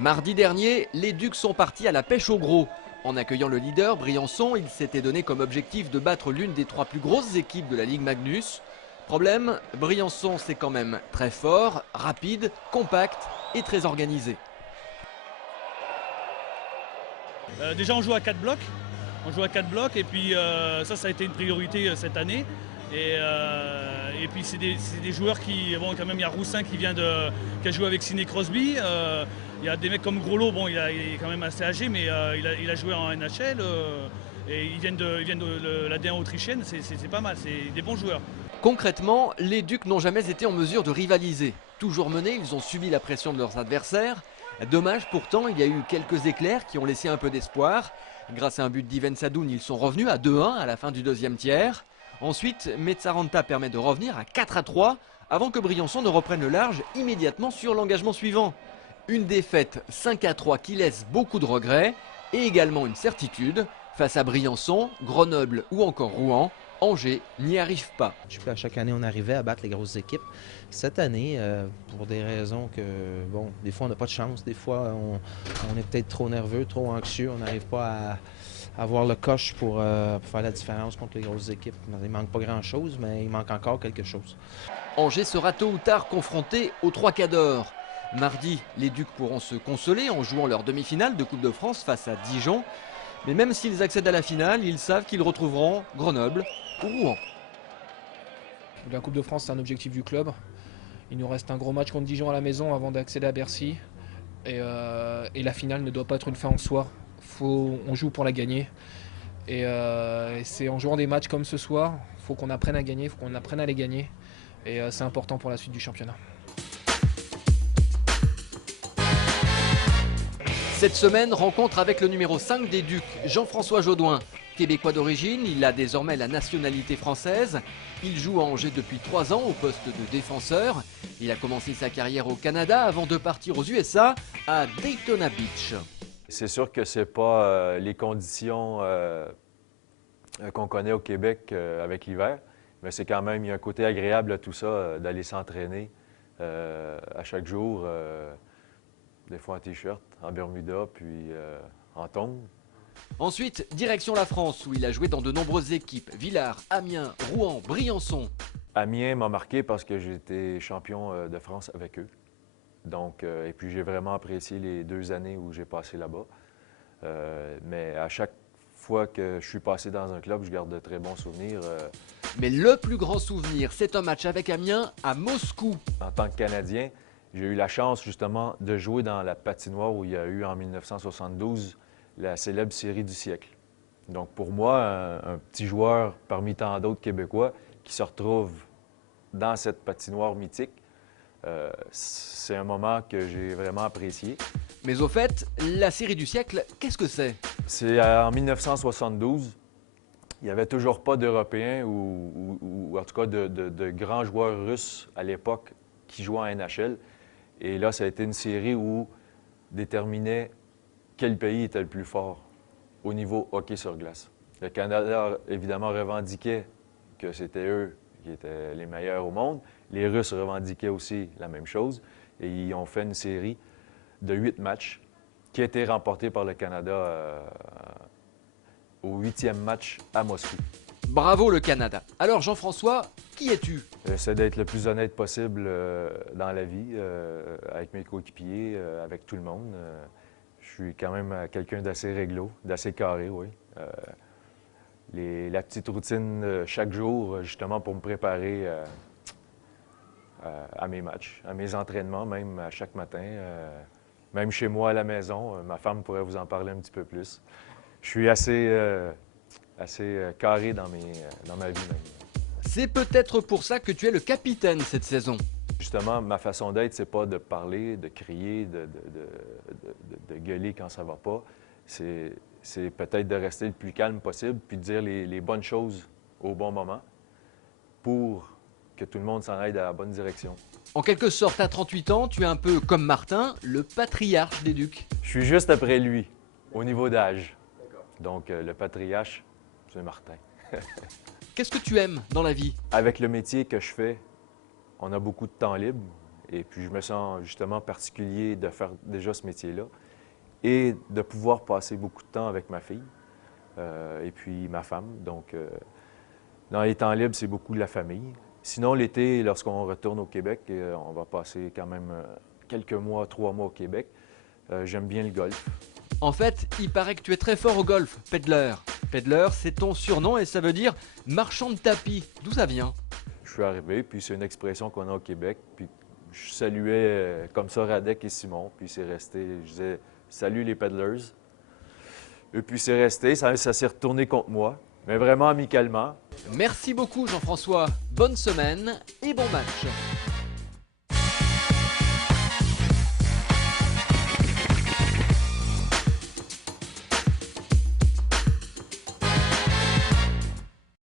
Mardi dernier, les Ducs sont partis à la pêche au gros. En accueillant le leader, Briançon, ils s'étaient donné comme objectif de battre l'une des 3 plus grosses équipes de la Ligue Magnus. Problème, Briançon c'est quand même très fort, rapide, compact et très organisé. Déjà on joue à 4 blocs. On joue à 4 blocs et puis ça a été une priorité cette année. Et puis c'est des joueurs qui, bon quand même il y a Roussin qui a joué avec Sidney Crosby. Il y a des mecs comme Groslo, bon il est quand même assez âgé mais il a joué en NHL. Et ils viennent de la D1 autrichienne, c'est pas mal, c'est des bons joueurs. Concrètement, les Ducs n'ont jamais été en mesure de rivaliser. Toujours menés, ils ont subi la pression de leurs adversaires. Dommage pourtant, il y a eu quelques éclairs qui ont laissé un peu d'espoir. Grâce à un but d'Iven Sadoun, ils sont revenus à 2-1 à la fin du deuxième tiers. Ensuite, Metsaranta permet de revenir à 4-3 avant que Briançon ne reprenne le large immédiatement sur l'engagement suivant. Une défaite 5-3 qui laisse beaucoup de regrets et également une certitude. Face à Briançon, Grenoble ou encore Rouen, Angers n'y arrive pas. À chaque année, on arrivait à battre les grosses équipes. Cette année, pour des raisons que, bon, des fois on n'a pas de chance, des fois on est peut-être trop nerveux, trop anxieux, on n'arrive pas à avoir le coche pour faire la différence contre les grosses équipes. Il ne manque pas grand-chose, mais il manque encore quelque chose. Angers sera tôt ou tard confronté aux 3 cadors. Mardi, les Ducs pourront se consoler en jouant leur demi-finale de Coupe de France face à Dijon. Mais même s'ils accèdent à la finale, ils savent qu'ils retrouveront Grenoble ou Rouen. La Coupe de France, c'est un objectif du club. Il nous reste un gros match contre Dijon à la maison avant d'accéder à Bercy. Et la finale ne doit pas être une fin en soi. On joue pour la gagner. Et c'est en jouant des matchs comme ce soir, il faut qu'on apprenne à gagner, il faut qu'on apprenne à les gagner. Et c'est important pour la suite du championnat. Cette semaine, rencontre avec le numéro 5 des Ducs, Jean-François Jaudoin. Québécois d'origine, il a désormais la nationalité française. Il joue à Angers depuis 3 ans au poste de défenseur. Il a commencé sa carrière au Canada avant de partir aux USA à Daytona Beach. C'est sûr que c'est pas les conditions qu'on connaît au Québec avec l'hiver, mais c'est quand même, il y a un côté agréable à tout ça, d'aller s'entraîner à chaque jour, des fois en T-shirt, en Bermuda, puis en tongs. Ensuite, direction la France où il a joué dans de nombreuses équipes. Villars, Amiens, Rouen, Briançon. Amiens m'a marqué parce que j'ai été champion de France avec eux. Donc, et puis j'ai vraiment apprécié les 2 années où j'ai passé là-bas. Mais à chaque fois que je suis passé dans un club, je garde de très bons souvenirs. Mais le plus grand souvenir, c'est un match avec Amiens à Moscou. En tant que Canadien, j'ai eu la chance justement de jouer dans la patinoire où il y a eu en 1972 la célèbre série du siècle. Donc pour moi, un petit joueur parmi tant d'autres Québécois qui se retrouve dans cette patinoire mythique, c'est un moment que j'ai vraiment apprécié. Mais au fait, la série du siècle, qu'est-ce que c'est? C'est en 1972. Il n'y avait toujours pas d'Européens ou en tout cas de grands joueurs russes à l'époque qui jouaient en NHL. Et là, ça a été une série où déterminait quel pays était le plus fort au niveau hockey sur glace. Le Canada, évidemment, revendiquait que c'était eux qui étaient les meilleurs au monde. Les Russes revendiquaient aussi la même chose. Et ils ont fait une série de 8 matchs qui a été remportée par le Canada au 8e match à Moscou. Bravo le Canada. Alors Jean-François, qui es-tu? J'essaie d'être le plus honnête possible dans la vie, avec mes coéquipiers, avec tout le monde. Je suis quand même quelqu'un d'assez réglo, d'assez carré, oui. La petite routine chaque jour, justement, pour me préparer à mes matchs, à mes entraînements, même à chaque matin. Même chez moi à la maison, ma femme pourrait vous en parler un petit peu plus. Je suis assez carré dans ma vie même. C'est peut-être pour ça que tu es le capitaine cette saison. Justement, ma façon d'être, c'est pas de parler, de crier, de gueuler quand ça va pas. C'est peut-être de rester le plus calme possible puis de dire les bonnes choses au bon moment pour que tout le monde s'en aille dans la bonne direction. En quelque sorte, à 38 ans, tu es un peu comme Martin, le patriarche des Ducs. Je suis juste après lui, au niveau d'âge. Donc, le patriarche, c'est Martin. Qu'est-ce que tu aimes dans la vie? Avec le métier que je fais, on a beaucoup de temps libre Et puis, je me sens justement particulier de faire déjà ce métier-là et de pouvoir passer beaucoup de temps avec ma fille et puis ma femme. Donc, dans les temps libres, c'est beaucoup de la famille. Sinon, l'été, lorsqu'on retourne au Québec, on va passer quand même quelques mois, 3 mois au Québec. J'aime bien le golf. En fait, il paraît que tu es très fort au golf, Peddler. Peddler, c'est ton surnom et ça veut dire marchand de tapis. D'où ça vient? Je suis arrivé, puis c'est une expression qu'on a au Québec, puis je saluais comme ça Radek et Simon, puis c'est resté, je disais « Salut les Peddlers ». Et puis c'est resté, ça s'est retourné contre moi, mais vraiment amicalement. Merci beaucoup Jean-François, bonne semaine et bon match.